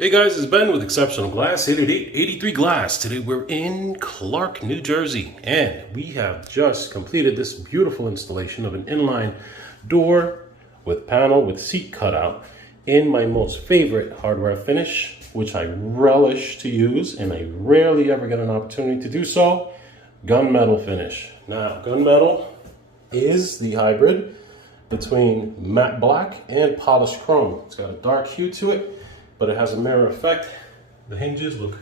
Hey guys, it's Ben with Exceptional Glass, 888-83 Glass. Today we're in Clark, New Jersey, and we have just completed this beautiful installation of an inline door with panel with seat cutout in my most favorite hardware finish, which I relish to use, and I rarely ever get an opportunity to do so, gunmetal finish. Now, gunmetal is the hybrid between matte black and polished chrome. It's got a dark hue to it, but it has a mirror effect. The hinges look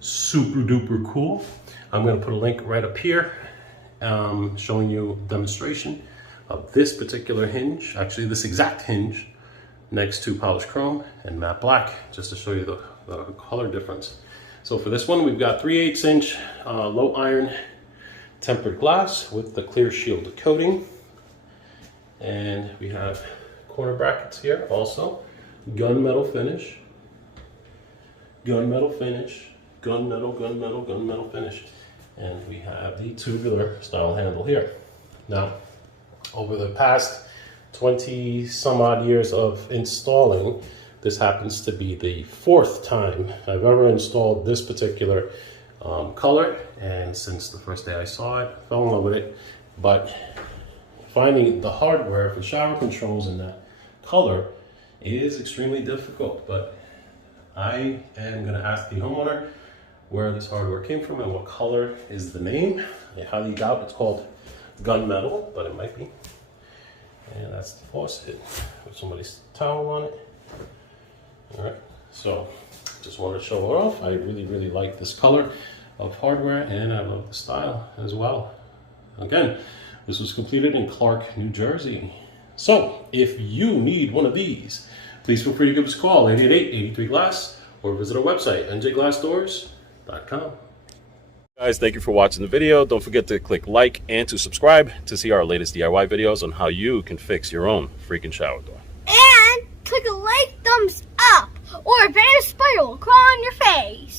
super duper cool. I'm gonna put a link right up here showing you a demonstration of this particular hinge, actually this exact hinge, next to polished chrome and matte black, just to show you the color difference. So for this one, we've got 3/8 inch low iron tempered glass with the clear shield coating. And we have corner brackets here also. Gunmetal finish, gunmetal finish, gunmetal finish. And we have the tubular style handle here. Now, over the past 20 some odd years of installing, this happens to be the 4th time I've ever installed this particular color. And since the first day I saw it, I fell in love with it. But finding the hardware for shower controls in that color is extremely difficult, but I am going to ask the homeowner where this hardware came from and what color is the name. I highly doubt it's called gunmetal, but it might be. And that's the faucet with somebody's towel on it. All right, so just wanted to show it off. I really like this color of hardware, and I love the style as well. Again, this was completed in Clark, New Jersey. So if you need one of these, please feel free to give us a call, 888-83 Glass, or visit our website, njglassdoors.com. Guys, thank you for watching the video. Don't forget to click like and to subscribe to see our latest DIY videos on how you can fix your own freaking shower door. And click a like, thumbs up, or a bear spiral crawl on your face.